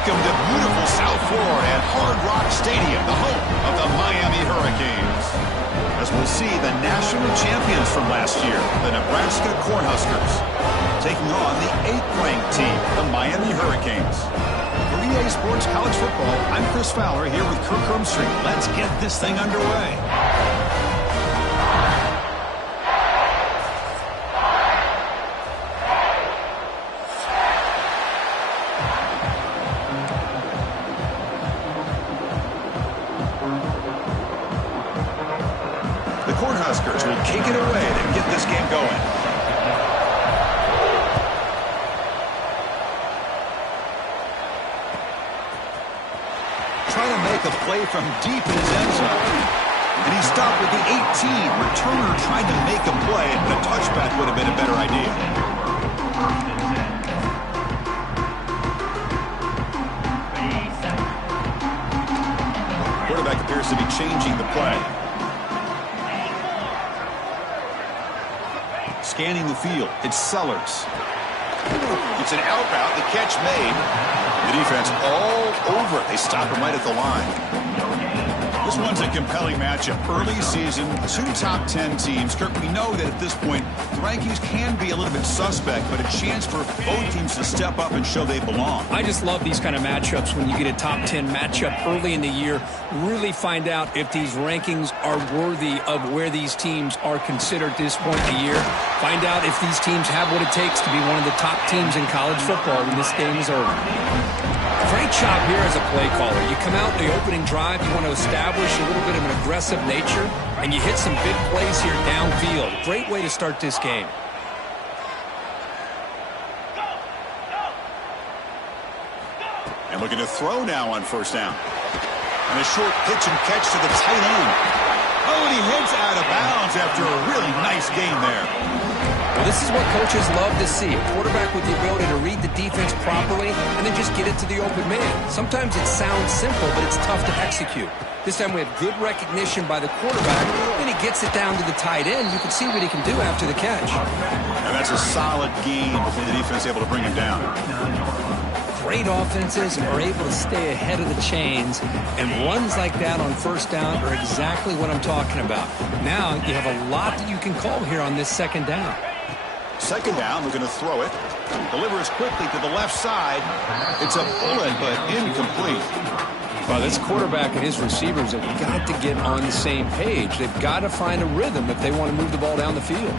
Welcome to beautiful South Florida at Hard Rock Stadium, the home of the Miami Hurricanes. As we'll see the national champions from last year, the Nebraska Cornhuskers, taking on the 8th-ranked team, the Miami Hurricanes. For EA Sports College Football, I'm Chris Fowler here with Kirk Hermstreet. Let's get this thing underway. The Cornhuskers will kick it away to get this game going. Trying to make a play from deep in his end zone. And he stopped with the 18. Returner tried to make a play, but a touchback would have been a better idea. Quarterback appears to be changing the play. Scanning the field, it's Sellers. It's an out route, the catch made. The defense all over it. They stop him right at the line. This one's a compelling matchup. Early season, 2 top 10 teams. Kirk, we know that at this point, the rankings can be a little bit suspect, but a chance for both teams to step up and show they belong. I just love these kind of matchups when you get a top 10 matchup early in the year. Really find out if these rankings are worthy of where these teams are considered at this point in the year. Find out if these teams have what it takes to be one of the top teams in college football when this game is over. Great job here as a play caller. You come out in the opening drive, you want to establish a little bit of an aggressive nature, and you hit some big plays here downfield. Great way to start this game. And looking to throw now on first down. And a short pitch and catch to the tight end. Oh, and he heads out of bounds after a really nice game there. Well, this is what coaches love to see. A quarterback with the ability to read the defense properly and then just get it to the open man. Sometimes it sounds simple, but it's tough to execute. This time we have good recognition by the quarterback. Then he gets it down to the tight end. You can see what he can do after the catch. And that's a solid game before the defense able to bring him down. Great offenses are able to stay ahead of the chains, and runs like that on first down are exactly what I'm talking about. Now you have a lot that you can call here on this second down. Second down, looking to throw it. Delivers quickly to the left side. It's a bullet, but incomplete. Well, this quarterback and his receivers have got to get on the same page. They've got to find a rhythm if they want to move the ball down the field.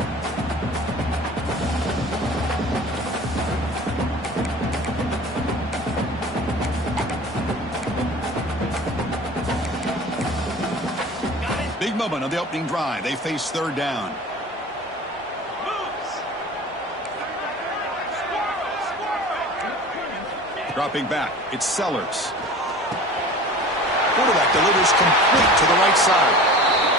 Big moment on the opening drive. They face third down. Dropping back, it's Sellers. Quarterback delivers complete to the right side.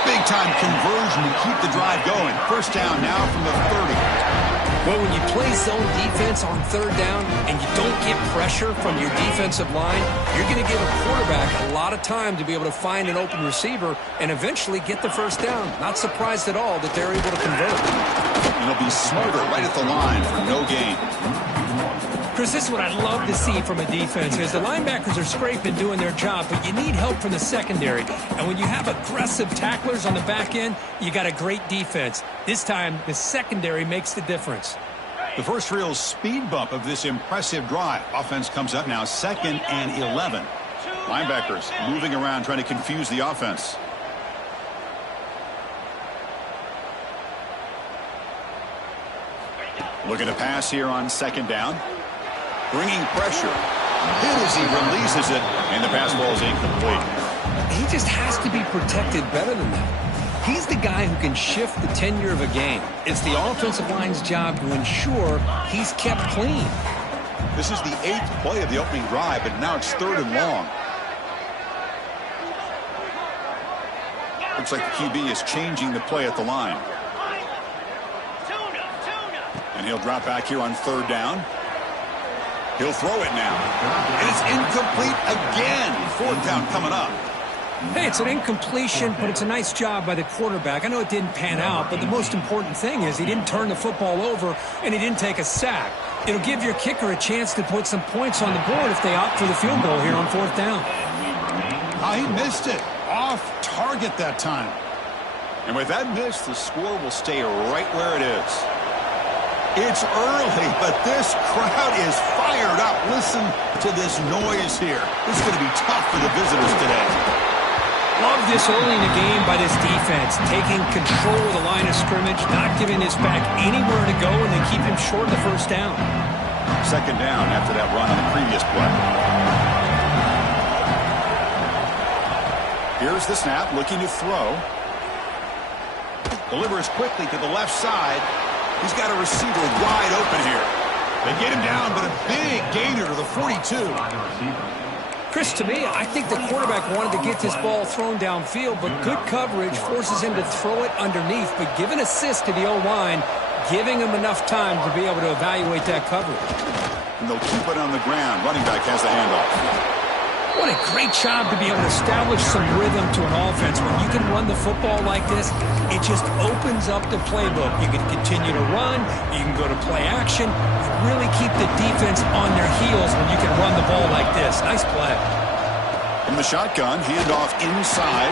Big-time conversion to keep the drive going. First down now from the 30. Well, when you play zone defense on third down and you don't get pressure from your defensive line, you're going to give a quarterback a lot of time to be able to find an open receiver and eventually get the first down. Not surprised at all that they're able to convert. And he'll be smarter right at the line for no gain. Chris, this is what I love to see from a defense is the linebackers are scraping, doing their job, but you need help from the secondary. And when you have aggressive tacklers on the back end, you got a great defense. This time, the secondary makes the difference. The first real speed bump of this impressive drive. Offense comes up now 2nd and 11. Linebackers moving around trying to confuse the offense. Looking to pass here on second down. Bringing pressure. Hit as he releases it, and the pass ball is incomplete. He just has to be protected better than that. He's the guy who can shift the tenure of a game. It's the offensive line's job to ensure he's kept clean. This is the 8th play of the opening drive, but now it's 3rd and long. Looks like the QB is changing the play at the line. And he'll drop back here on 3rd down. He'll throw it now. And it's incomplete again. 4th down coming up. Hey, it's an incompletion, but it's a nice job by the quarterback. I know it didn't pan out, but the most important thing is he didn't turn the football over and he didn't take a sack. It'll give your kicker a chance to put some points on the board if they opt for the field goal here on 4th down. Oh, he missed it. Off target that time. And with that miss, the score will stay right where it is. It's early, but this crowd is fired up. Listen to this noise here. This is going to be tough for the visitors today. Love this early in the game by this defense, taking control of the line of scrimmage, not giving this back anywhere to go, and they keep him short of the 1st down. 2nd down after that run on the previous play. Here's the snap, looking to throw. Delivers quickly to the left side. He's got a receiver wide open here. They get him down, but a big gainer to the 42. Chris, to me, I think the quarterback wanted to get this ball thrown downfield, but good coverage forces him to throw it underneath. But give an assist to the O-line, giving him enough time to be able to evaluate that coverage. And they'll keep it on the ground. Running back has the handoff. What a great job to be able to establish some rhythm to an offense. When you can run the football like this, it just opens up the playbook. You can continue to run. You can go to play action. Really keep the defense on their heels when you can run the ball like this. Nice play. From the shotgun, handoff inside.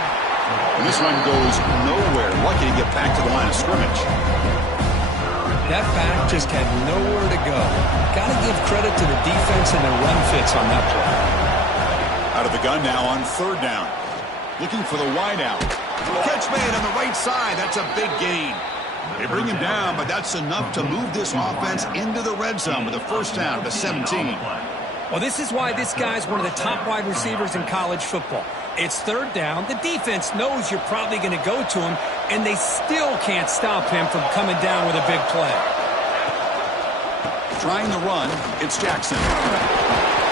And this one goes nowhere. Lucky to get back to the line of scrimmage. That back just had nowhere to go. Got to give credit to the defense and the run fits on that play. Out of the gun now on 3rd down. Looking for the wideout. Catch made on the right side. That's a big gain. They bring him down, but that's enough to move this offense into the red zone with a 1st down at the 17. Well, this is why this guy's one of the top wide receivers in college football. It's 3rd down. The defense knows you're probably going to go to him, and they still can't stop him from coming down with a big play. Trying the run, it's Jackson.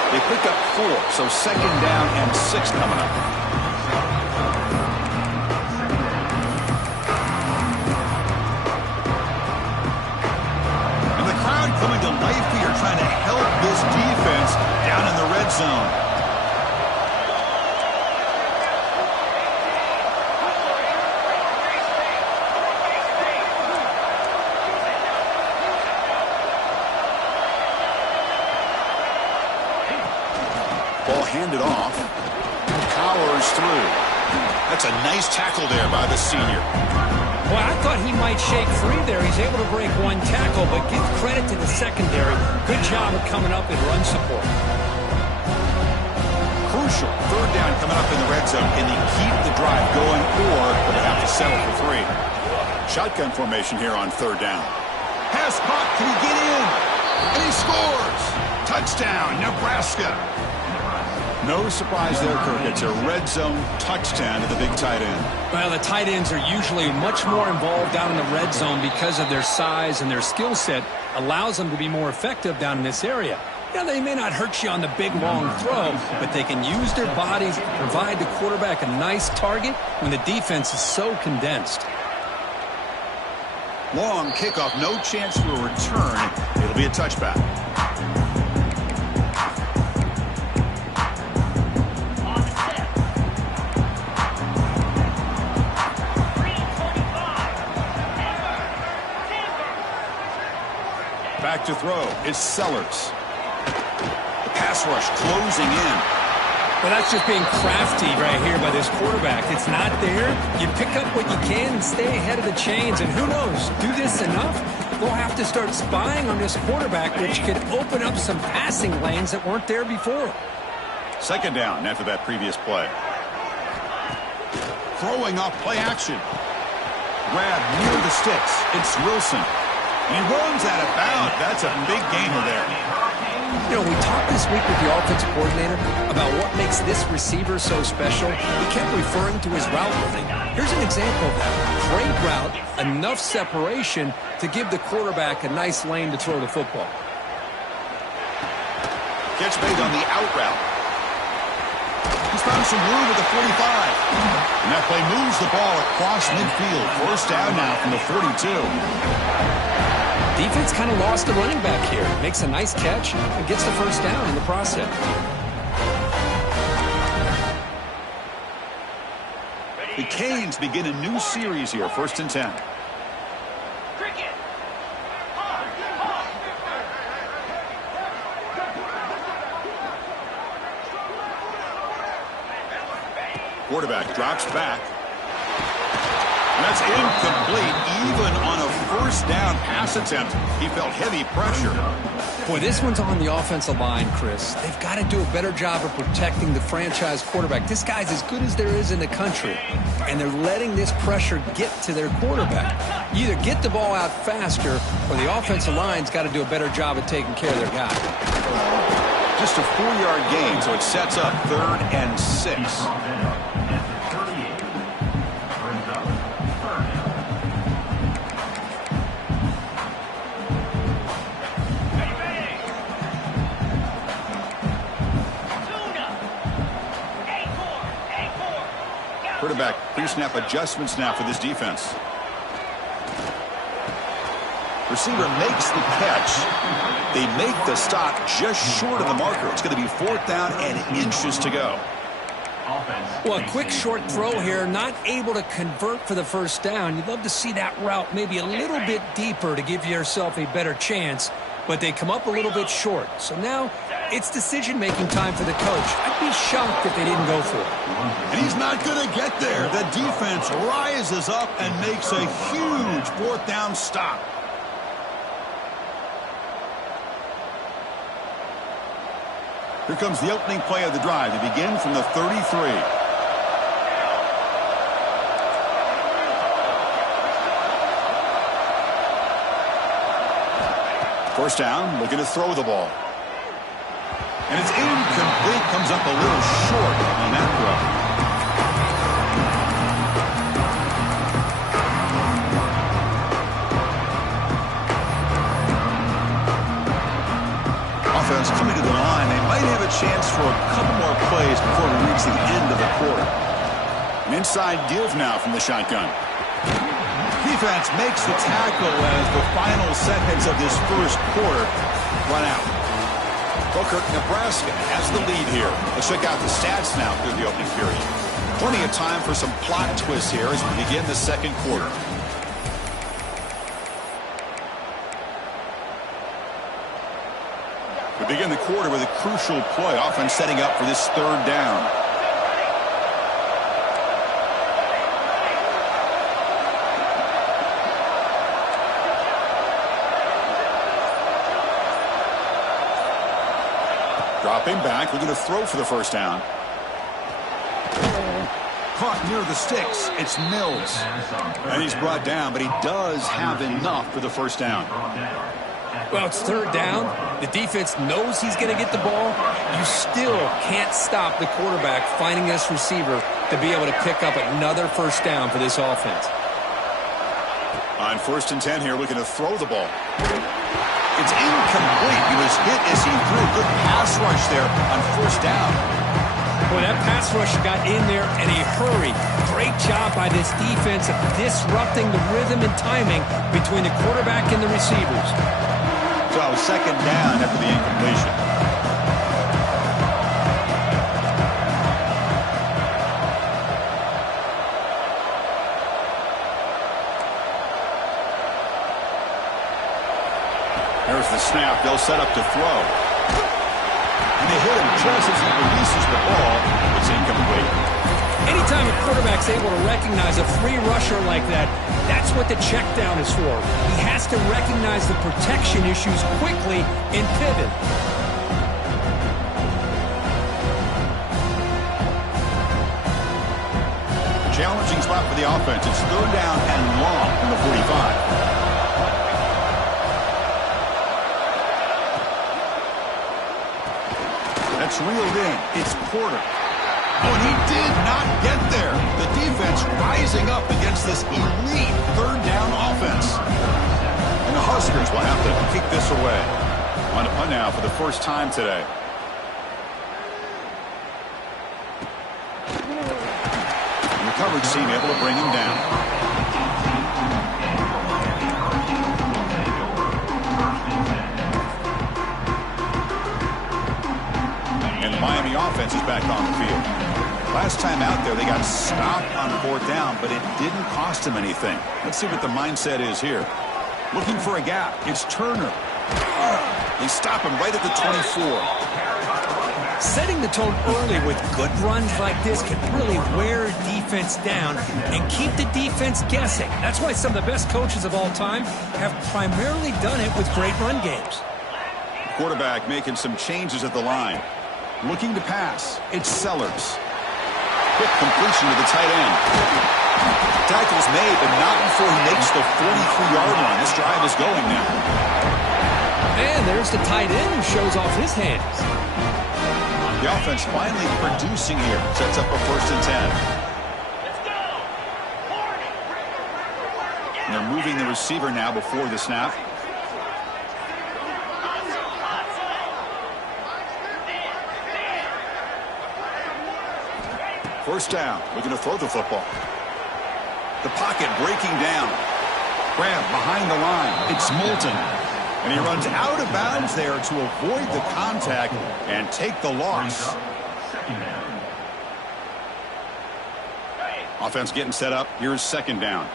They pick up 4, so 2nd down and 6 coming up. And the crowd coming to life here, trying to help this defense down in the red zone. Ball handed off. Powers through. That's a nice tackle there by the senior. Well, I thought he might shake free there. He's able to break one tackle, but give credit to the secondary. Good job of coming up in run support. Crucial. 3rd down coming up in the red zone. Can he keep the drive going, or will they have to settle for 3? Shotgun formation here on 3rd down. Pass caught. Can he get in? And he scores. Touchdown, Nebraska. No surprise there, Kirk. It's a red zone touchdown to the big tight end. Well, the tight ends are usually much more involved down in the red zone because of their size, and their skill set allows them to be more effective down in this area. Yeah, they may not hurt you on the big, long throw, but they can use their bodies to provide the quarterback a nice target when the defense is so condensed. Long kickoff, no chance for a return. It'll be a touchback. Back to throw. It's Sellers. The pass rush closing in. Well, that's just being crafty right here by this quarterback. It's not there. You pick up what you can and stay ahead of the chains. And who knows, do this enough, they'll have to start spying on this quarterback, which could open up some passing lanes that weren't there before. 2nd down after that previous play. Throwing off play action. Grab near the sticks. It's Wilson. He runs out of bounds. That's a big gainer there. You know, we talked this week with the offensive coordinator about what makes this receiver so special. He kept referring to his route running. Here's an example of that. Great route, enough separation to give the quarterback a nice lane to throw the football. Catch made on the out route. He's found some room at the 45. And that play moves the ball across midfield. 1st down now from the 42. Defense kind of lost the running back here. Makes a nice catch and gets the 1st down in the process. The Canes begin a new series here. 1st and 10. Quarterback drops back. And that's incomplete, even on a first down pass attempt. He felt heavy pressure. Boy, this one's on the offensive line, Chris. They've got to do a better job of protecting the franchise quarterback. This guy's as good as there is in the country, and they're letting this pressure get to their quarterback. You either get the ball out faster, or the offensive line's got to do a better job of taking care of their guy. Just a 4-yard gain, so it sets up 3rd and 6. Quarterback pre-snap adjustments now for this defense. Receiver makes the catch. They make the stop just short of the marker. It's going to be 4th down and inches to go. Well, a quick short throw here, not able to convert for the first down. You'd love to see that route maybe a little bit deeper to give yourself a better chance, but they come up a little bit short. So now it's decision-making time for the coach. I'd be shocked if they didn't go for it. And he's not going to get there. The defense rises up and makes a huge 4th down stop. Here comes the opening play of the drive. They begin from the 33. First down, looking to throw the ball. And it's incomplete, comes up a little short on that throw. Offense coming to the line. They might have a chance for a couple more plays before we reach the end of the quarter. An inside give now from the shotgun. Defense makes the tackle as the final seconds of this first quarter run out. Booker, Nebraska has the lead here. Let's check out the stats now through the opening period. Plenty of time for some plot twists here as we begin the second quarter. We begin the quarter with a crucial play, offense setting up for this 3rd down. Dropping back, looking to throw for the first down. Caught near the sticks. It's Mills. And he's brought down, but he does have enough for the first down. Well, it's 3rd down. The defense knows he's going to get the ball. You still can't stop the quarterback finding this receiver to be able to pick up another first down for this offense. On 1st and 10 here, looking to throw the ball. It's incomplete. He was hit as he threw. Good pass rush there on 1st down. Boy, that pass rush got in there in a hurry. Great job by this defense of disrupting the rhythm and timing between the quarterback and the receivers. So 2nd down after the incompletion. There's the snap. They'll set up to throw. And they hit him just as he releases the ball. It's incomplete. Anytime a quarterback's able to recognize a free rusher like that, that's what the check down is for. He has to recognize the protection issues quickly and pivot. Challenging spot for the offense. It's 3rd down and long from the 45. That's reeled in. It's Porter. Oh, and he did not get there. The defense rising up against this elite 3rd down offense. And the Huskers will have to kick this away. On to punt now for the first time today. And the coverage team able to bring him down. And the Miami offense is back on the field. Last time out there, they got stopped on 4th down, but it didn't cost them anything. Let's see what the mindset is here. Looking for a gap. It's Turner. They stop him right at the 24. Setting the tone early with good runs like this can really wear a defense down and keep the defense guessing. That's why some of the best coaches of all time have primarily done it with great run games. Quarterback making some changes at the line. Looking to pass. It's Sellers. Quick completion to the tight end. Tackle's made, but not before he makes the 43-yard line. This drive is going now. And there's the tight end who shows off his hands. The offense finally producing here. Sets up a 1st and 10. And they're moving the receiver now before the snap. First down. Looking to throw the football. The pocket breaking down. Grab behind the line. It's Moulton. And he runs out of bounds there to avoid the contact and take the loss. Offense getting set up. Here's 2nd down.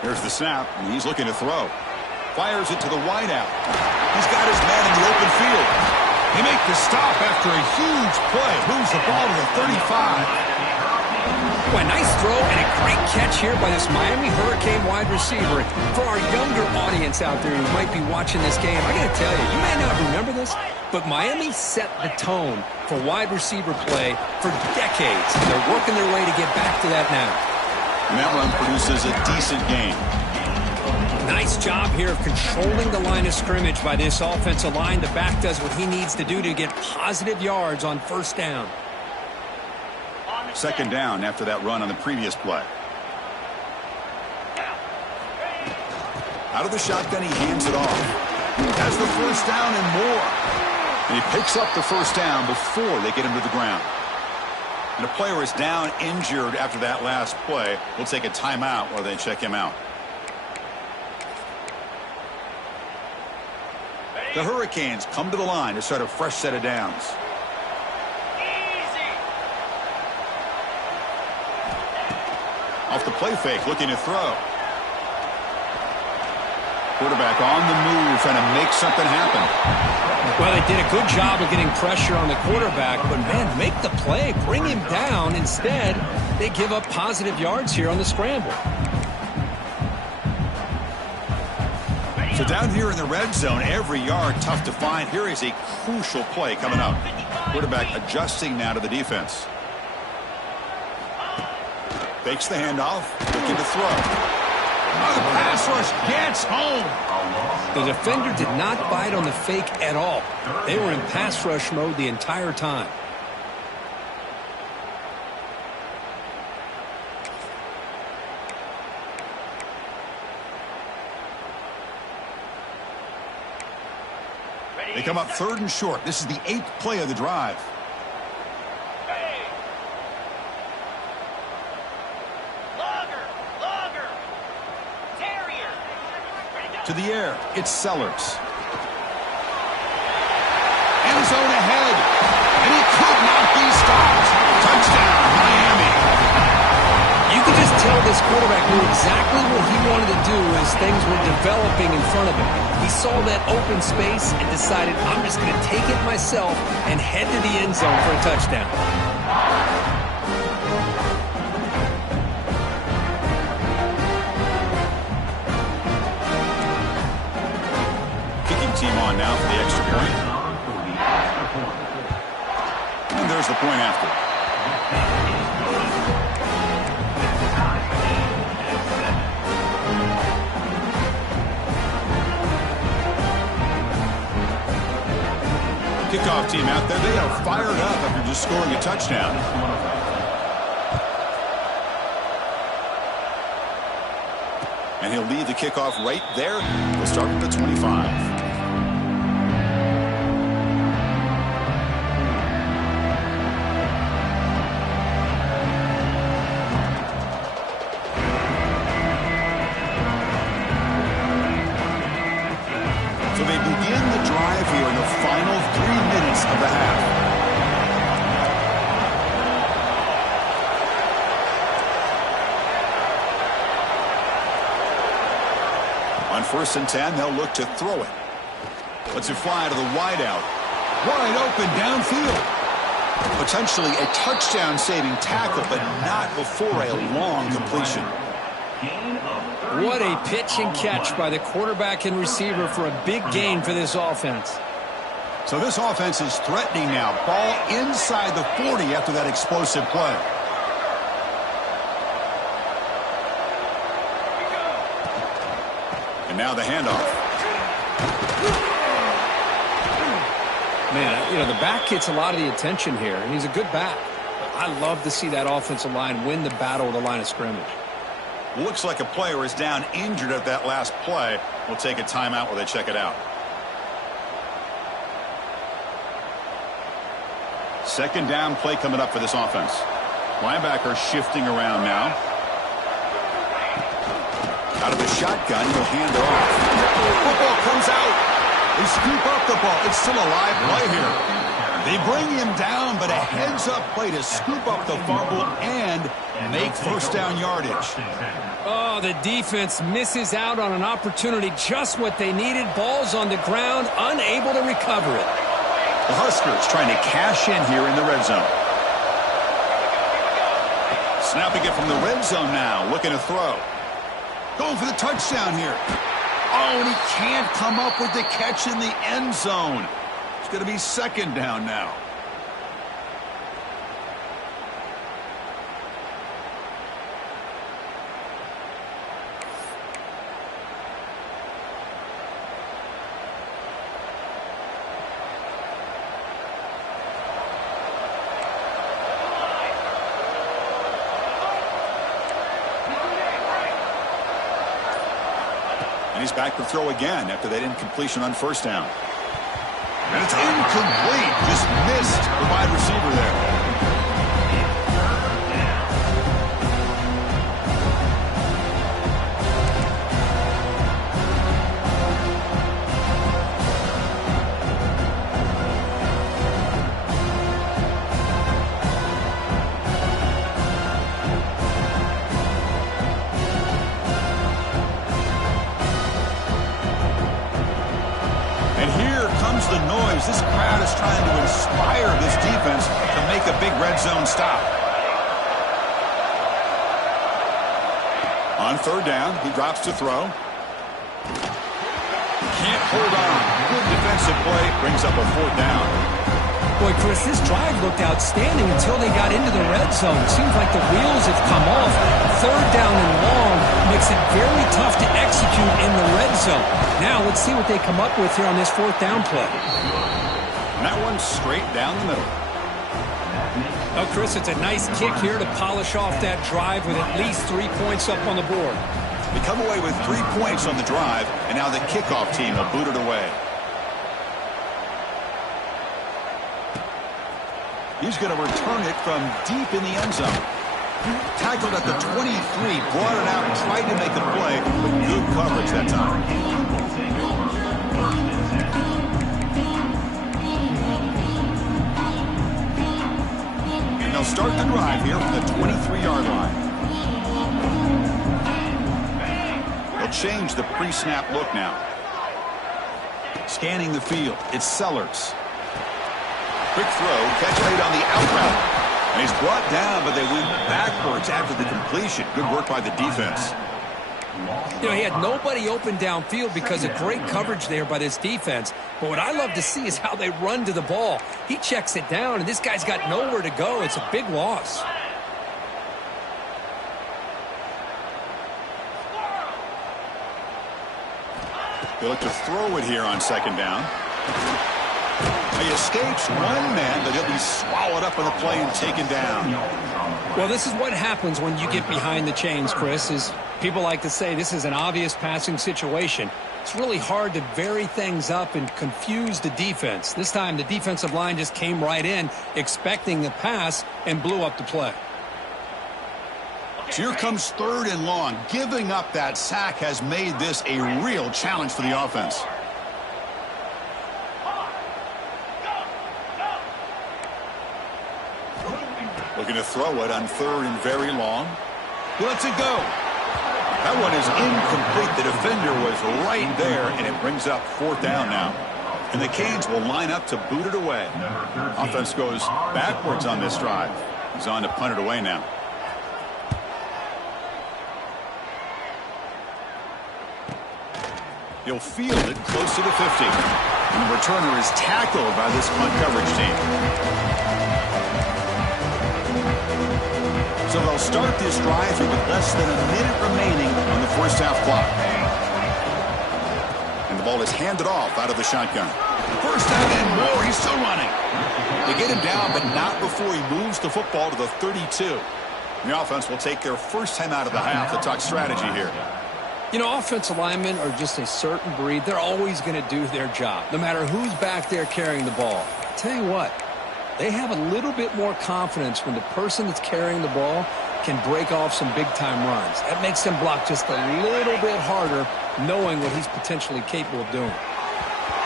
Here's the snap. And he's looking to throw. Fires it to the wideout. He's got his man in the open field. He makes the stop after a huge play. Moves the ball to the 35. Boy, nice throw and a great catch here by this Miami Hurricane wide receiver. For our younger audience out there who might be watching this game, I got to tell you, you may not remember this, but Miami set the tone for wide receiver play for decades. And they're working their way to get back to that now. And that run produces a decent gain. Nice job here of controlling the line of scrimmage by this offensive line. The back does what he needs to do to get positive yards on 1st down. 2nd down after that run on the previous play. Out of the shotgun, he hands it off. Has the 1st down and more. And he picks up the 1st down before they get him to the ground. And a player is down injured after that last play. We'll take a timeout while they check him out. The Hurricanes come to the line to start a fresh set of downs. Off the play fake, looking to throw. Quarterback on the move, trying to make something happen. Well, they did a good job of getting pressure on the quarterback, but, man, make the play. Bring him down. Instead, they give up positive yards here on the scramble. So down here in the red zone, every yard tough to find. Here is a crucial play coming up. Quarterback adjusting now to the defense. Fakes the handoff, looking to throw. Oh, the pass rush gets home. The defender did not bite on the fake at all. They were in pass rush mode the entire time. They come up 3rd and short. This is the 8th play of the drive. To the air, it's Sellers. End zone ahead, and he could not be stopped. Touchdown, Miami. You could just tell this quarterback knew exactly what he wanted to do as things were developing in front of him. He saw that open space and decided, I'm just going to take it myself and head to the end zone for a touchdown. Team on now for the extra point. And there's the point after. Kickoff team out there. They are fired up after just scoring a touchdown. And he'll lead the kickoff right there. We'll start with the 25. They begin the drive here in the final 3 minutes of the half. On 1st and 10, they'll look to throw it. Lets it fly to the wideout. Wide open downfield. Potentially a touchdown-saving tackle, but not before a long completion. What a pitch and catch by the quarterback and receiver for a big gain for this offense. So this offense is threatening now. Ball inside the 40 after that explosive play. And now the handoff. Man, you know, the back gets a lot of the attention here, and he's a good back. I love to see that offensive line win the battle of the line of scrimmage. Looks like a player is down injured at that last play. We'll take a timeout while they check it out. 2nd down play coming up for this offense. Linebacker shifting around now. Out of the shotgun, he'll hand it off. Football comes out. They scoop up the ball. It's still a live play here. They bring him down, but a heads-up play to scoop up the fumble and make 1st down yardage. Oh, the defense misses out on an opportunity, just what they needed. Ball's on the ground, unable to recover it. The Huskers trying to cash in here in the red zone. Snapping it from the red zone now, looking to throw. Going for the touchdown here. Oh, and he can't come up with the catch in the end zone. It's going to be 2nd down now. And he's back to throw again after that incompletion on 1st down. And it's incomplete. Just missed the wide receiver there. The noise. This crowd is trying to inspire this defense to make a big red zone stop. On 3rd down, he drops to throw. Can't hold on. Good defensive play. Brings up a 4th down. Boy, Chris, this drive looked outstanding until they got into the red zone. It seems like the wheels have come off. 3rd down and long makes it very tough to execute in the red zone. Now let's see what they come up with here on this 4th down play. And that one's straight down the middle. Oh, Chris, it's a nice kick here to polish off that drive with at least 3 points up on the board. They come away with 3 points on the drive, and now the kickoff team will boot it away. He's going to return it from deep in the end zone. Tackled at the 23, brought it out, tried to make a play, but good coverage that time. And they'll start the drive here from the 23-yard line. They'll change the pre-snap look now. Scanning the field, it's Sellers. Quick throw, catch made on the out route. And he's brought down, but they went backwards after the completion. Good work by the defense. You know, he had nobody open downfield because of great coverage there by this defense. But what I love to see is how they run to the ball. He checks it down, and this guy's got nowhere to go. It's a big loss. They look to throw it here on 2nd down. He escapes one man, but he'll be swallowed up on the play and taken down. Well, this is what happens when you get behind the chains, Chris, is people like to say this is an obvious passing situation. It's really hard to vary things up and confuse the defense. This time, the defensive line just came right in, expecting the pass, and blew up the play. So here comes 3rd and long. Giving up that sack has made this a real challenge for the offense. Looking to throw it on 3rd and very long. He lets it go. That one is incomplete. The defender was right there, and it brings up 4th down now. And the Canes will line up to boot it away. Offense goes backwards on this drive. He's on to punt it away now. He'll field it close to the 50. And the returner is tackled by this punt coverage team. So they'll start this drive here with less than a minute remaining on the first half clock. And the ball is handed off out of the shotgun. First down and more. He's still running. They get him down, but not before he moves the football to the 32. The offense will take their first time out of the half to talk strategy here. You know, offensive linemen are just a certain breed. They're always going to do their job, no matter who's back there carrying the ball. I'll tell you what, they have a little bit more confidence when the person that's carrying the ball can break off some big-time runs. That makes them block just a little bit harder, knowing what he's potentially capable of doing.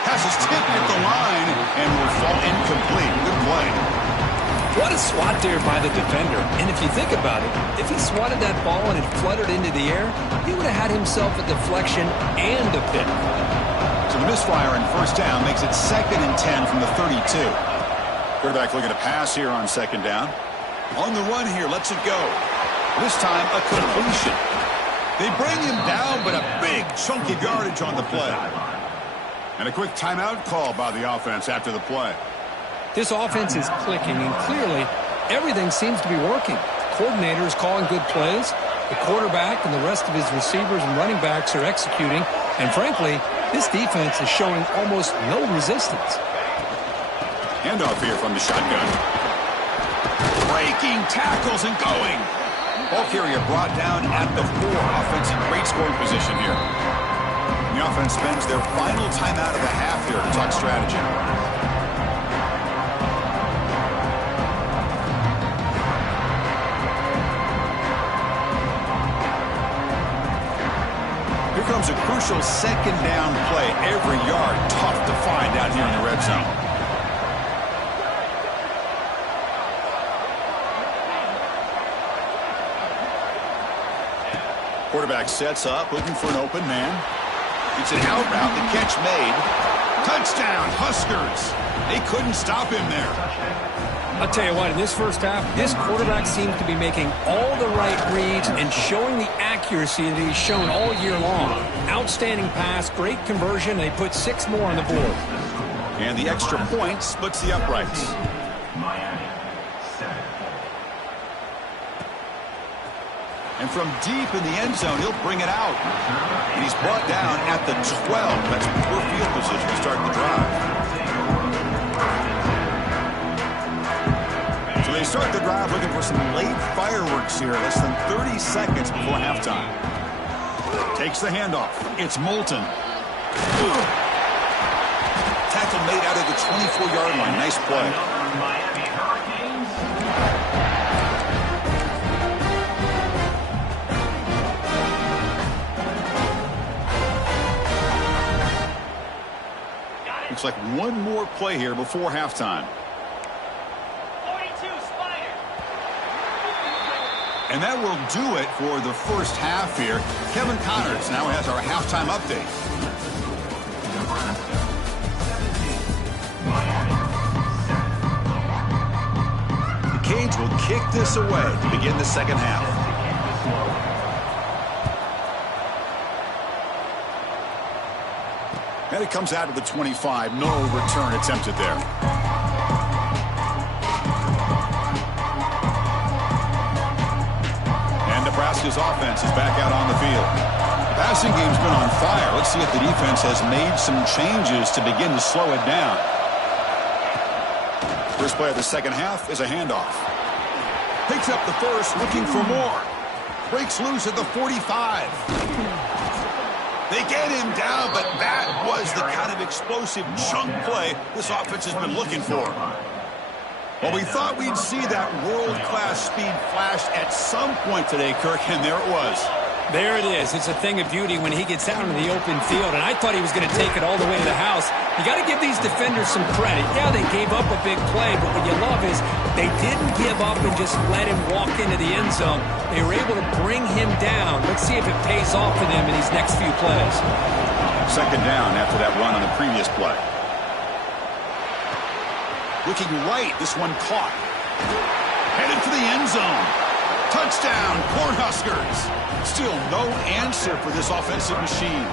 Pass is tipped at the line and will fall incomplete. Good play. What a swat there by the defender. And if you think about it, if he swatted that ball and it fluttered into the air, he would have had himself a deflection and a pick. So the misfire in first down makes it 2nd and 10 from the 32. Quarterback looking to pass here on 2nd down. On the run here, lets it go. This time a completion. They bring him down, but a big chunky yardage on the play. And a quick timeout call by the offense after the play. This offense is clicking, and clearly everything seems to be working. The coordinator is calling good plays. The quarterback and the rest of his receivers and running backs are executing. And frankly, this defense is showing almost no resistance. Handoff here from the shotgun. Breaking tackles and going. Ball carrier brought down at the 4. Offense in great scoring position here. The offense spends their final timeout of the half here to talk strategy. Here comes a crucial 2nd down play. Every yard tough to find out here in the red zone. Quarterback sets up, looking for an open man. It's an out route, the catch made. Touchdown, Huskers. They couldn't stop him there. I'll tell you what, in this first half, this quarterback seems to be making all the right reads and showing the accuracy that he's shown all year long. Outstanding pass, great conversion. They put 6 more on the board. And the extra point splits the uprights. And from deep in the end zone, he'll bring it out. And he's brought down at the 12. That's poor field position to start the drive. So they start the drive looking for some late fireworks here. Less than 30 seconds before halftime. Takes the handoff. It's Moulton. Tackle made out of the 24-yard line. Nice play. Looks like one more play here before halftime. And that will do it for the first half here. Kevin Connors now has our halftime update. The Canes will kick this away to begin the second half. And it comes out of the 25. No return attempted there. And Nebraska's offense is back out on the field. The passing game's been on fire. Let's see if the defense has made some changes to begin to slow it down. First play of the second half is a handoff. Picks up the first, looking for more. Breaks loose at the 45. They get him down, but that was the kind of explosive chunk play this offense has been looking for. Well, we thought we'd see that world-class speed flash at some point today, Kirk, and there it was. There it is. It's a thing of beauty when he gets out in the open field, and I thought he was going to take it all the way to the house. You got to give these defenders some credit. Yeah, they gave up a big play, but what you love is they didn't give up and just let him walk into the end zone. They were able to bring him down. Let's see if it pays off for them in these next few plays. Second down after that run on the previous play. Looking right, this one caught. Headed for the end zone. Touchdown, Cornhuskers. Still no answer for this offensive machine.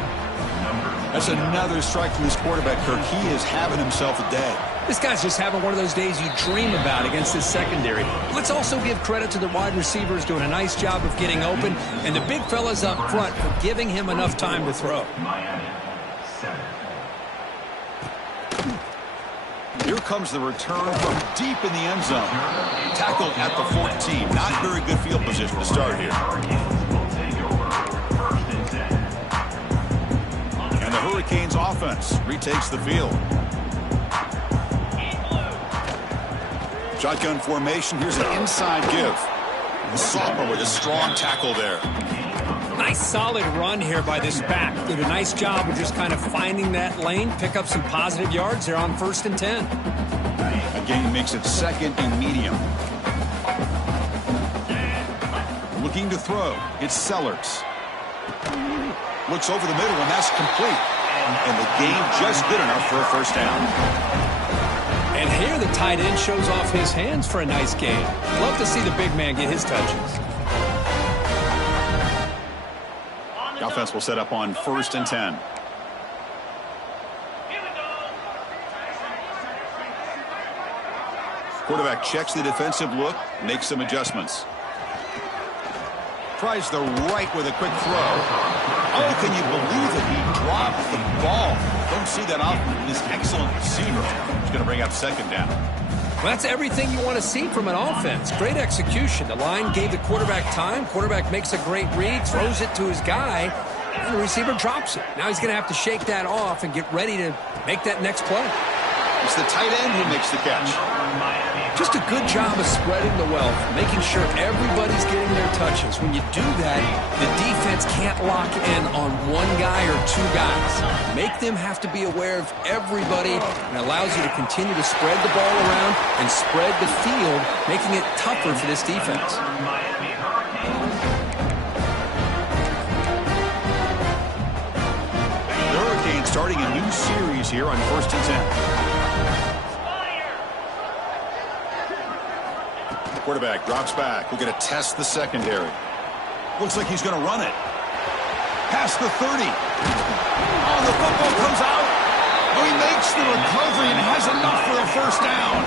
That's another strike from this quarterback, Kirk. He is having himself a day. This guy's just having one of those days you dream about against this secondary. Let's also give credit to the wide receivers doing a nice job of getting open, and the big fellas up front for giving him enough time to throw. Here comes the return from deep in the end zone. Tackled at the 14. Not very good field position to start here. And the Hurricanes offense retakes the field. Shotgun formation. Here's an inside give. The sophomore with a strong tackle there. Nice solid run here by this back. Did a nice job of just kind of finding that lane, pick up some positive yards there on 1st and 10. Again, makes it 2nd and medium. Looking to throw. It's Sellers. Looks over the middle, and that's complete. And the game just good enough for a first down. And here the tight end shows off his hands for a nice gain. Love to see the big man get his touches. The offense will set up on 1st and 10. Quarterback checks the defensive look, makes some adjustments. Tries the right with a quick throw. Oh, can you believe it? He dropped the ball. Don't see that often. This excellent receiver is going to bring up 2nd down. Well, that's everything you want to see from an offense. Great execution. The line gave the quarterback time. Quarterback makes a great read, throws it to his guy, and the receiver drops it. Now he's going to have to shake that off and get ready to make that next play. It's the tight end who makes the catch. Just a good job of spreading the wealth, making sure everybody's getting their touches. When you do that, the defense can't lock in on one guy or two guys. Make them have to be aware of everybody, and allows you to continue to spread the ball around and spread the field, making it tougher for this defense. The Hurricanes starting a new series here on 1st and 10. Quarterback drops back. We're going to test the secondary. Looks like he's going to run it. Past the 30. Oh, the football comes out. Oh, he makes the recovery and has enough for a first down.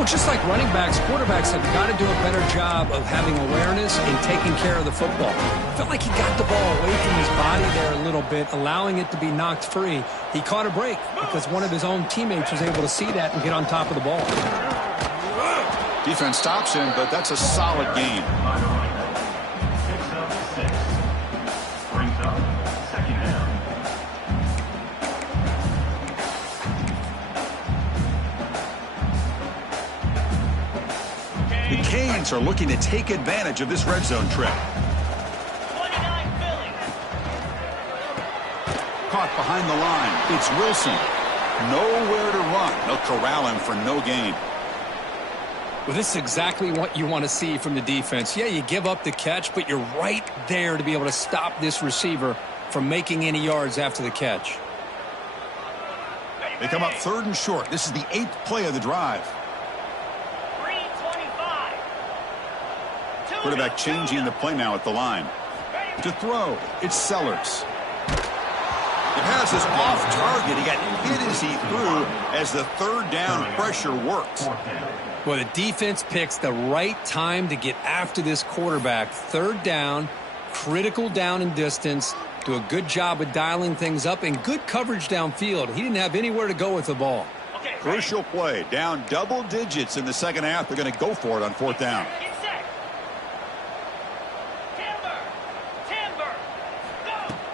Well, just like running backs, quarterbacks have got to do a better job of having awareness and taking care of the football. Felt like he got the ball away from his body there a little bit, allowing it to be knocked free. He caught a break because one of his own teammates was able to see that and get on top of the ball. Defense stops him, but that's a solid gain. The Canes are looking to take advantage of this red zone trip. Caught behind the line. It's Wilson. Nowhere to run. They'll corral him for no gain. Well, this is exactly what you want to see from the defense. Yeah, you give up the catch, but you're right there to be able to stop this receiver from making any yards after the catch. They come up 3rd and short. This is the 8th play of the drive. Quarterback changing the play now at the line. To throw, it's Sellers. The pass is off target. He got hit as he threw as the 3rd down pressure worked. Well, the defense picks the right time to get after this quarterback. 3rd down, critical down and distance. Do a good job of dialing things up and good coverage downfield. He didn't have anywhere to go with the ball. Crucial play. Down double digits in the second half. They're going to go for it on 4th down.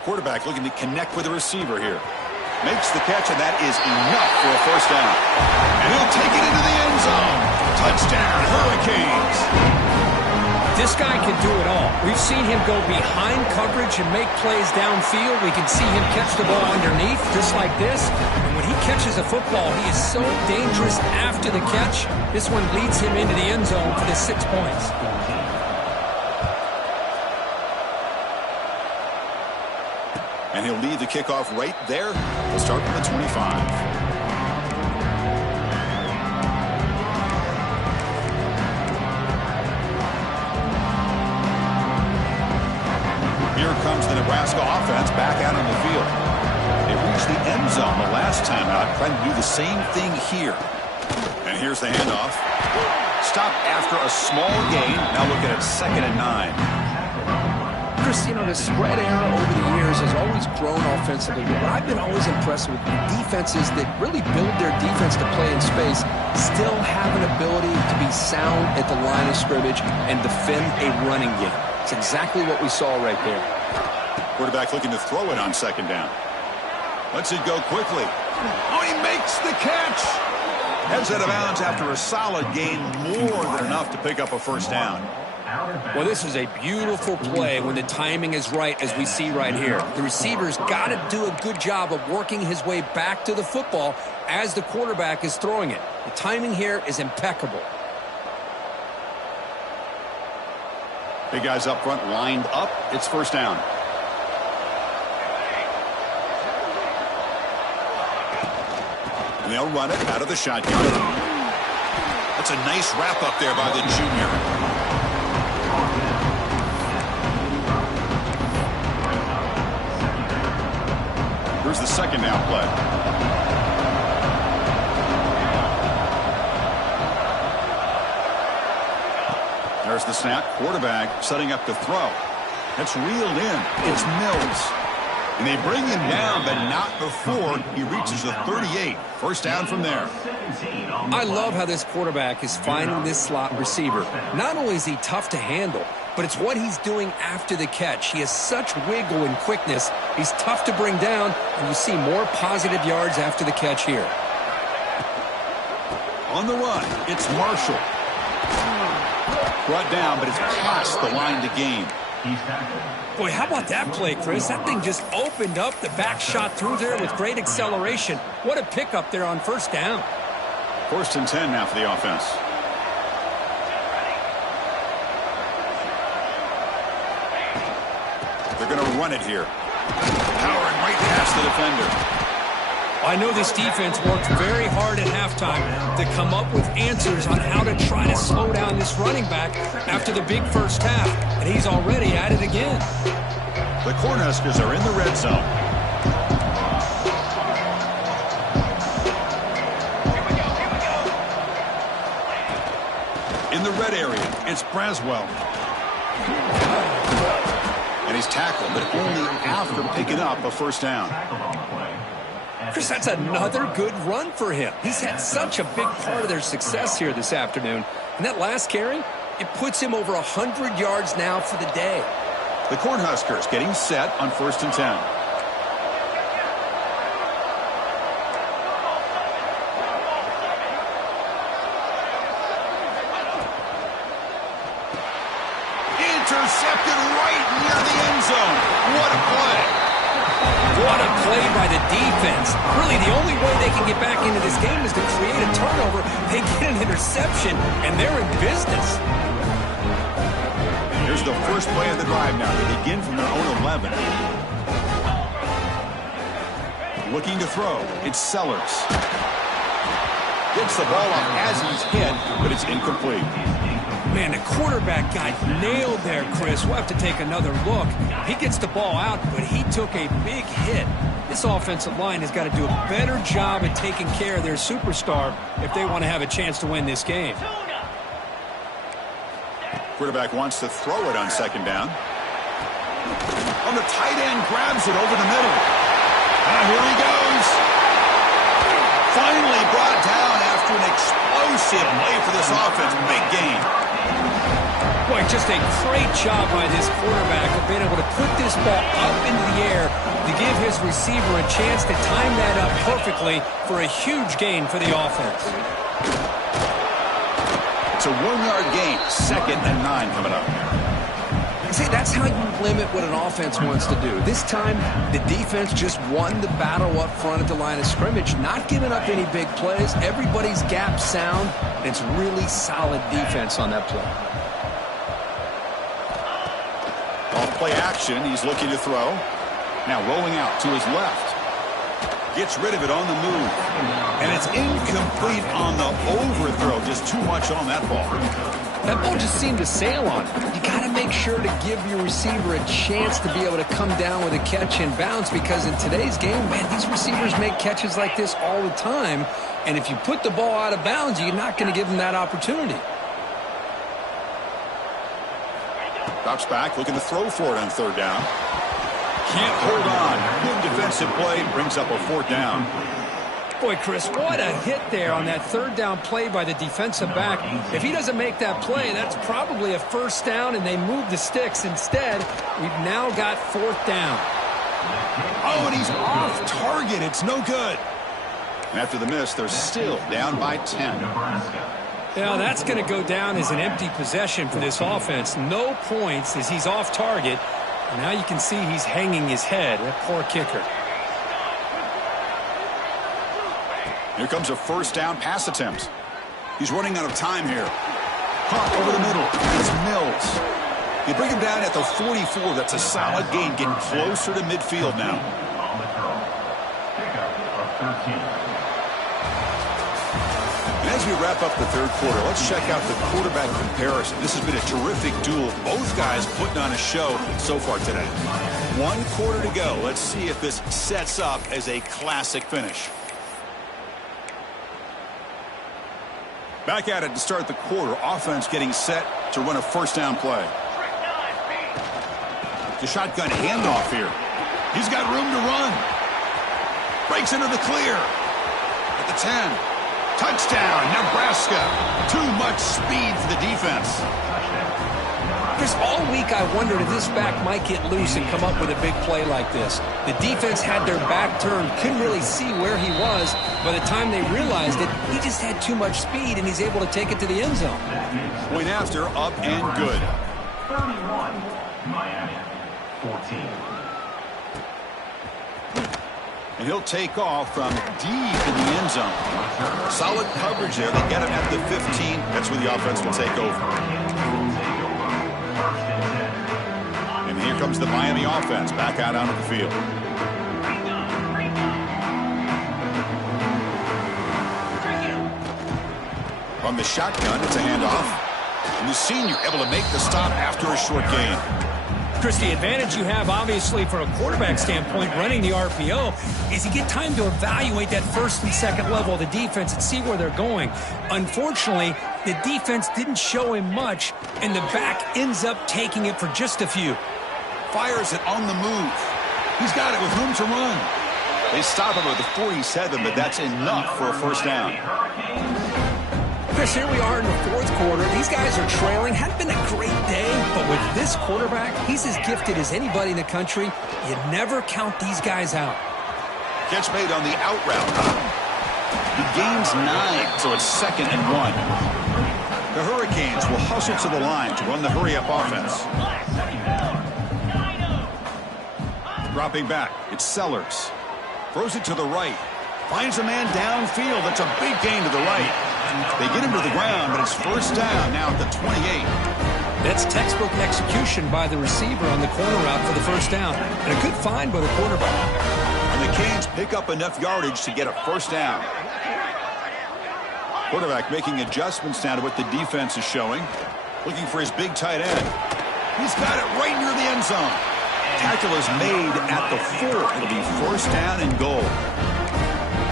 Quarterback looking to connect with the receiver here. Makes the catch, and that is enough for a first down. And he'll take it into the end zone. Touchdown, Hurricanes. This guy can do it all. We've seen him go behind coverage and make plays downfield. We can see him catch the ball underneath, just like this. And when he catches a football, he is so dangerous after the catch. This one leads him into the end zone for the 6 points. And he'll lead the kickoff right there. We'll start from the 25. Here comes the Nebraska offense back out on the field. They reached the end zone the last time out, trying to do the same thing here. And here's the handoff. Stop after a small gain. Now looking at 2nd and 9. Chris, you know, the spread era over the years has always grown offensively. But I've been always impressed with defenses that really build their defense to play in space, still have an ability to be sound at the line of scrimmage and defend a running game. It's exactly what we saw right there. Quarterback looking to throw it on 2nd down. Lets it go quickly. Oh, he makes the catch. Heads out of bounds after a solid gain, more than enough to pick up a 1st down. Well, this is a beautiful play when the timing is right, as we see right here. The receiver's got to do a good job of working his way back to the football as the quarterback is throwing it. The timing here is impeccable. Big guys up front lined up. It's 1st down. And they'll run it out of the shotgun. That's a nice wrap up there by the junior. Here's the 2nd down play. There's the snap. Quarterback setting up to throw. That's reeled in. It's Mills. And they bring him down, but not before he reaches the 38. 1st down from there. I love how this quarterback is finding this slot receiver. Not only is he tough to handle, but it's what he's doing after the catch. He has such wiggle and quickness. He's tough to bring down, and you see more positive yards after the catch here. On the run, it's Marshall. Brought down, but it's past the line to gain. Boy, how about that play, Chris? That thing just opened up. The back shot through there with great acceleration. What a pickup there on 1st down. 1st and 10 now for the offense. They're going to run it here. Powering right past the defender. I know this defense worked very hard at halftime to come up with answers on how to try to slow down this running back after the big 1st half, and he's already at it again. The Cornhuskers are in the red zone. In the red area, it's Braswell. And he's tackled, but only after picking up a 1st down. Chris, that's another good run for him. He's had such a big part of their success here this afternoon. And that last carry, it puts him over 100 yards now for the day. The Cornhuskers getting set on 1st and 10. Intercepted right near the end zone. What a play. What a play by the defense. Really, the only way they can get back into this game is to create a turnover. They get an interception, and they're in business. Here's the first play of the drive now. They begin from their own 11. Looking to throw. It's Sellers. Gets the ball off as he's hit, but it's incomplete. Man, the quarterback got nailed there, Chris. We'll have to take another look. He gets the ball out, but he took a big hit. This offensive line has got to do a better job at taking care of their superstar if they want to have a chance to win this game. Quarterback wants to throw it on 2nd down. On the tight end, grabs it over the middle. And here he goes. Finally brought down after an explosive play for this offense. Big game. Boy, just a great job by this quarterback of being able to put this ball up into the air to give his receiver a chance to time that up perfectly for a huge gain for the offense. It's a 1-yard gain. 2nd and 9 coming up. See, that's how you limit what an offense wants to do. This time, the defense just won the battle up front at the line of scrimmage, not giving up any big plays. Everybody's gap sound, and it's really solid defense on that play. Off play action, he's looking to throw. Now rolling out to his left. Gets rid of it on the move. And it's incomplete on the overthrow. Just too much on that ball. That ball just seemed to sail on it. You got to make sure to give your receiver a chance to be able to come down with a catch and bounce, because in today's game, man, these receivers make catches like this all the time. And if you put the ball out of bounds, you're not going to give them that opportunity. Drops back, looking to throw for it on 3rd down. Can't hold on. Good defensive play, brings up a 4th down. Boy, Chris, what a hit there on that 3rd down play by the defensive back. If he doesn't make that play, that's probably a 1st down, and they move the sticks. Instead, we've now got 4th down. Oh, and he's off target. It's no good. And after the miss, they're still down by 10. Yeah, that's going to go down as an empty possession for this offense. No points as he's off target. And now you can see he's hanging his head. That poor kicker. Here comes a 1st down pass attempt. He's running out of time here. Caught over the middle. It's Mills. You bring him down at the 44. That's a solid gain, getting closer to midfield now. And as we wrap up the 3rd quarter, let's check out the quarterback comparison. This has been a terrific duel. Both guys putting on a show so far today. 1 quarter to go. Let's see if this sets up as a classic finish. Back at it to start the quarter. Offense getting set to run a 1st down play. The shotgun handoff here. He's got room to run. Breaks into the clear. At the 10. Touchdown, Nebraska. Too much speed for the defense. Chris, all week I wondered if this back might get loose and come up with a big play like this. The defense had their back turned, couldn't really see where he was. By the time they realized it, he just had too much speed, and he's able to take it to the end zone. Point after, up and good. 31, Miami, 14. And he'll take off from deep in the end zone. Solid coverage there. They get him at the 15. That's where the offense will take over. And here comes the Miami offense back out onto the field. From the shotgun, it's a handoff. And the senior able to make the stop after a short gain. Chris, the advantage you have, obviously, from a quarterback standpoint, running the RPO, is you get time to evaluate that 1st and 2nd level of the defense and see where they're going. Unfortunately, the defense didn't show him much, and the back ends up taking it for just a few. Fires it on the move. He's got it with room to run. They stop him at the 47, but that's enough for a 1st down. Chris, here we are in the 4th quarter. These guys are trailing. Hadn't been a great day, but with this quarterback, he's as gifted as anybody in the country. You never count these guys out. Catch made on the out route. He gains 9, so it's 2nd and 1. The Hurricanes will hustle to the line to run the hurry-up offense. Dropping back, it's Sellers. Throws it to the right. Finds a man downfield. That's a big gain to the right. They get him to the ground, but it's 1st down now at the 28. That's textbook execution by the receiver on the corner route for the 1st down. And a good find by the quarterback. And the Canes pick up enough yardage to get a 1st down. Quarterback making adjustments now to what the defense is showing. Looking for his big tight end. He's got it right near the end zone. Tackle is made at the 4. It'll be 1st down and goal.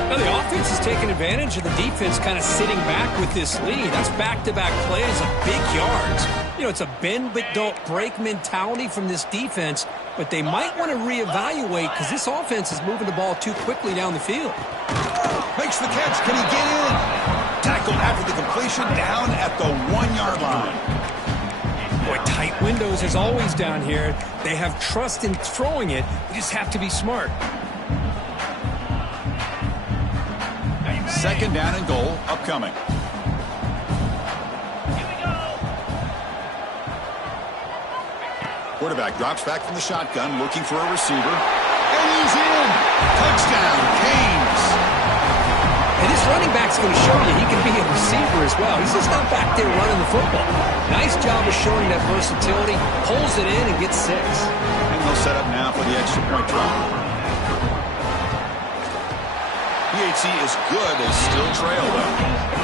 Now, the offense is taking advantage of the defense kind of sitting back with this lead. That's back-to-back plays of big yards. You know, it's a bend but don't break mentality from this defense, but they might want to reevaluate because this offense is moving the ball too quickly down the field. Makes the catch. Can he get in? Tackled after the completion down at the 1-yard line. Boy, tight windows as always down here. They have trust in throwing it. You just have to be smart. 2nd down and goal upcoming. Quarterback drops back from the shotgun, looking for a receiver. And he's in! Touchdown, Canes! And this running back's going to show you he can be a receiver as well. He's just not back there running the football. Nice job of showing that versatility. Pulls it in and gets 6. And they'll set up now for the extra point drop. PHC is good. They still trail, though.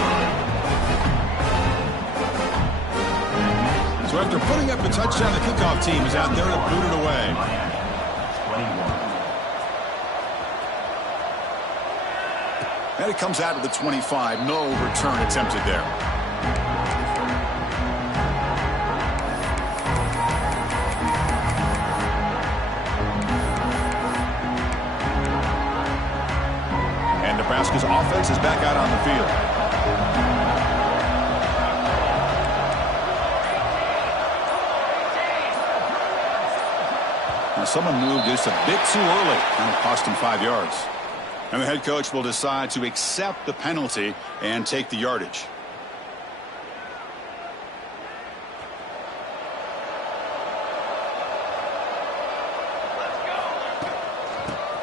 So after putting up a touchdown, the kickoff team is out there to boot it away. And it comes out to the 25. No return attempted there. And Nebraska's offense is back out on the field. Now someone moved just a bit too early, and it cost him 5 yards. And the head coach will decide to accept the penalty and take the yardage.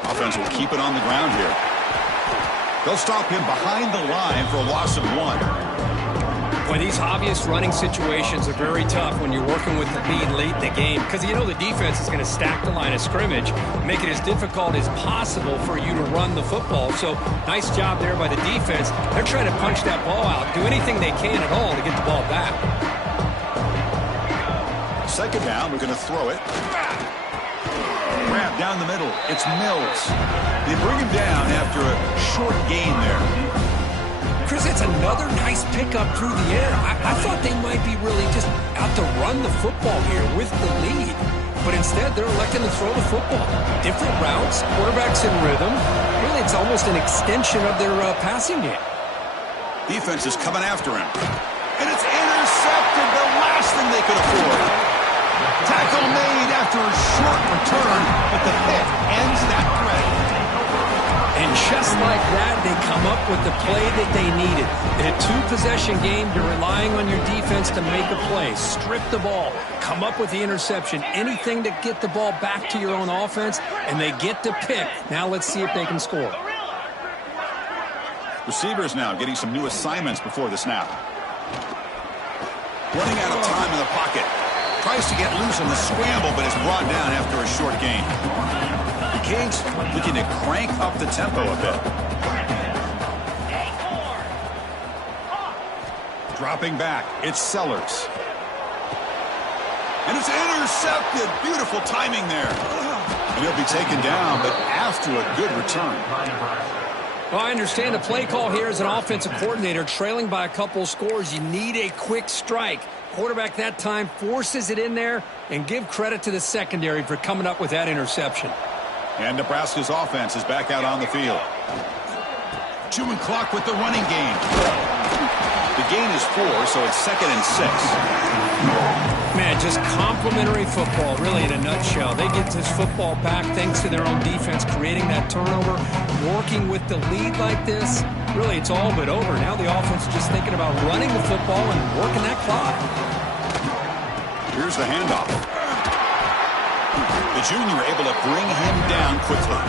Offense will keep it on the ground here. They'll stop him behind the line for a loss of 1. Boy, these obvious running situations are very tough when you're working with the lead late in the game because you know the defense is going to stack the line of scrimmage, make it as difficult as possible for you to run the football. So nice job there by the defense. They're trying to punch that ball out, do anything they can at all to get the ball back. Second down, we're going to throw it. Grab down the middle. It's Mills. They bring him down after a short gain there. Chris, it's another nice pickup through the air. I thought they might be really just out to run the football here with the lead. But instead, they're electing to throw the football. Different routes, quarterbacks in rhythm. Really, it's almost an extension of their passing game. Defense is coming after him. And it's intercepted, the last thing they could afford. Tackle made after a short return, but the hit ends that threat. And just like that, they come up with the play that they needed. In a 2-possession game, you're relying on your defense to make a play, strip the ball, come up with the interception, anything to get the ball back to your own offense, and they get to pick. Now let's see if they can score. Receivers now getting some new assignments before the snap. Running out of time in the pocket. Tries to get loose on the scramble, but is brought down after a short gain. The Canes looking to crank up the tempo a bit. Dropping back, it's Sellers. And it's intercepted. Beautiful timing there. And he'll be taken down, but after a good return. Well, I understand the play call here as an offensive coordinator, trailing by a couple scores. You need a quick strike. Quarterback that time forces it in there, and give credit to the secondary for coming up with that interception. And Nebraska's offense is back out on the field. Chewing clock with the running game. The gain is 4, so it's 2nd and 6. Man, just complimentary football, really, in a nutshell. They get this football back thanks to their own defense, creating that turnover, working with the lead like this. Really, it's all but over. Now the offense is just thinking about running the football and working that clock. Here's the handoff. The junior able to bring him down quickly.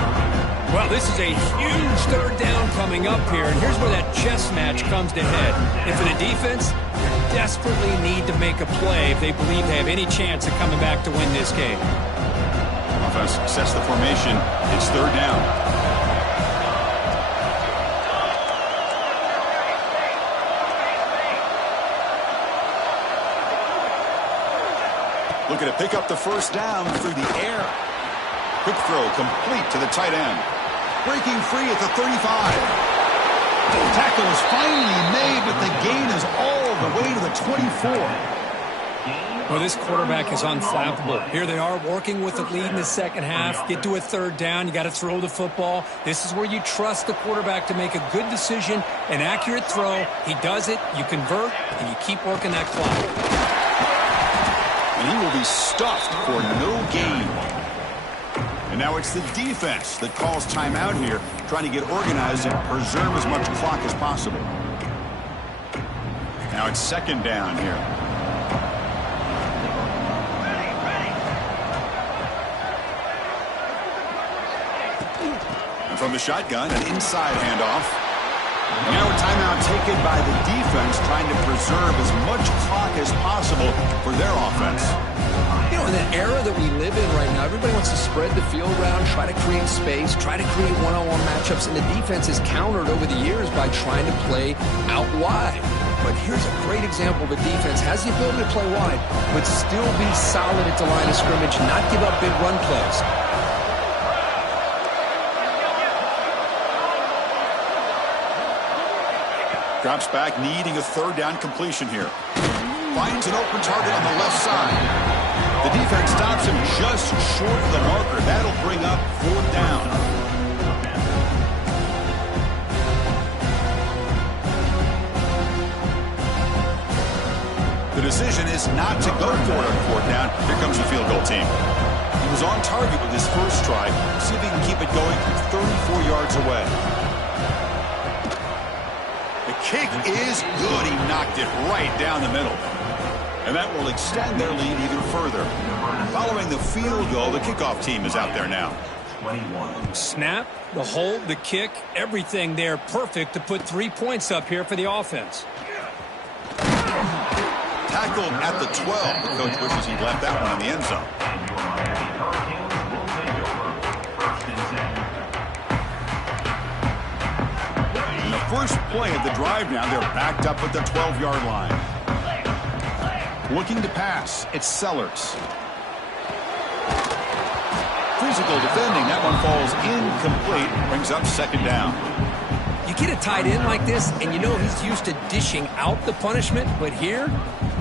Well, this is a huge 3rd down coming up here, and here's where that chess match comes to head. And for the defense, they desperately need to make a play if they believe they have any chance of coming back to win this game. Offense sets the formation. It's 3rd down. Looking to pick up the 1st down through the air. Quick throw complete to the tight end. Breaking free at the 35. The tackle is finally made, but the gain is all the way to the 24. Well, this quarterback is unflappable. Here they are working with the lead in the second half. Get to a 3rd down. You got to throw the football. This is where you trust the quarterback to make a good decision, an accurate throw. He does it. You convert, and you keep working that clock. And he will be stuffed for no gain. And now it's the defense that calls timeout here, trying to get organized and preserve as much clock as possible. Now it's 2nd down here. from the shotgun, an inside handoff. Now a timeout taken by the defense, trying to preserve as much clock as possible for their offense. You know, in the era that we live in right now, everybody wants to spread the field around, try to create space, try to create one-on-one matchups, and the defense is countered over the years by trying to play out wide. But here's a great example of a defense has the ability to play wide, but still be solid at the line of scrimmage, not give up big run plays. Drops back, needing a third down completion here. Finds an open target on the left side. The defense stops him just short of the marker. That'll bring up fourth down. The decision is not to go for it on fourth down. Here comes the field goal team. He was on target with his first try. See if he can keep it going from 34 yards away. The kick is good. He knocked it right down the middle. And that will extend their lead even further. Following the field goal, the kickoff team is out there now. Snap, the hold, the kick, everything there perfect to put 3 points up here for the offense. Tackled at the 12. The coach wishes he'd left that one in the end zone. In the first play of the drive now, they're backed up at the 12-yard line. Looking to pass, it's Sellers. Physical defending, that one falls incomplete, brings up second down. You get a tight end like this, and you know he's used to dishing out the punishment, but here,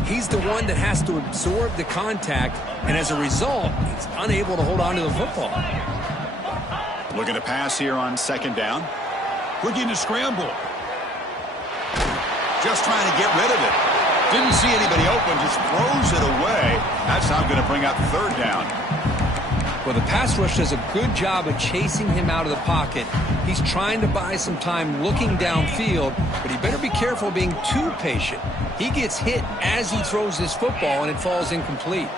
he's the one that has to absorb the contact, and as a result, he's unable to hold on to the football. Looking to pass here on second down. Looking to scramble. Just trying to get rid of it. Didn't see anybody open, just throws it away. That's now going to bring up third down. Well, the pass rush does a good job of chasing him out of the pocket. He's trying to buy some time looking downfield, but he better be careful being too patient. He gets hit as he throws this football, and it falls incomplete.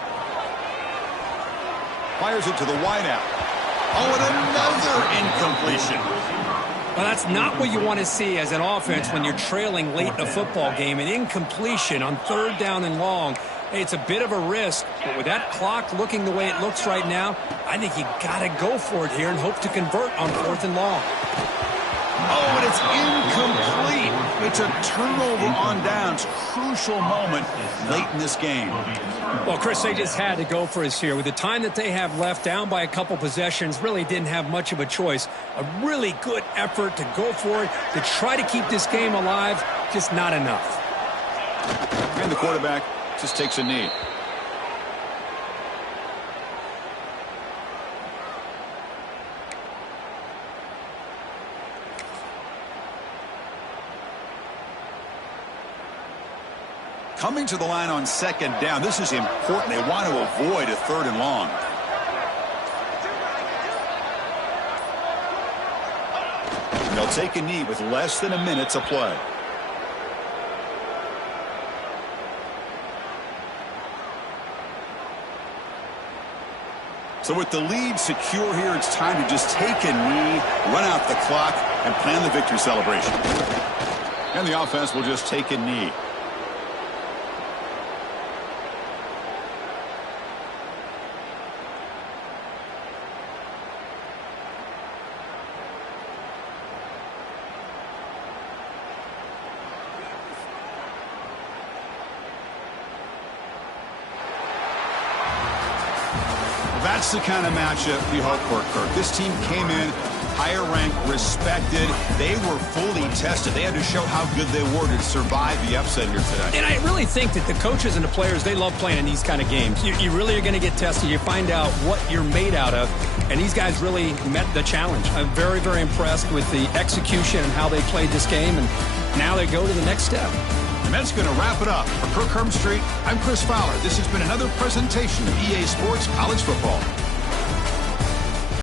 Fires it to the wideout. Oh, and another incompletion. Well, that's not what you want to see as an offense when you're trailing late in a football game. An incompletion on third down and long. It's a bit of a risk, but with that clock looking the way it looks right now, I think you got to go for it here and hope to convert on fourth and long. Oh, and it's incomplete. It's a turnover on downs. Crucial moment late in this game. Well, Chris, they just had to go for us here. With the time that they have left, down by a couple possessions, really didn't have much of a choice. A really good effort to go for it, to try to keep this game alive, just not enough. And the quarterback just takes a knee. Coming to the line on second down. This is important. They want to avoid a third and long. And they'll take a knee with less than a minute to play. So with the lead secure here, it's time to just take a knee, run out the clock, and plan the victory celebration. And the offense will just take a knee. That's the kind of matchup we hope for, Kirk. This team came in higher ranked, respected. They were fully tested. They had to show how good they were to survive the upset here today. And I really think that the coaches and the players, they love playing in these kind of games. You really are going to get tested. You find out what you're made out of. And these guys really met the challenge. I'm very, very impressed with the execution and how they played this game. And now they go to the next step. And that's going to wrap it up. For Kirk Hermstreet, I'm Chris Fowler. This has been another presentation of EA Sports College Football.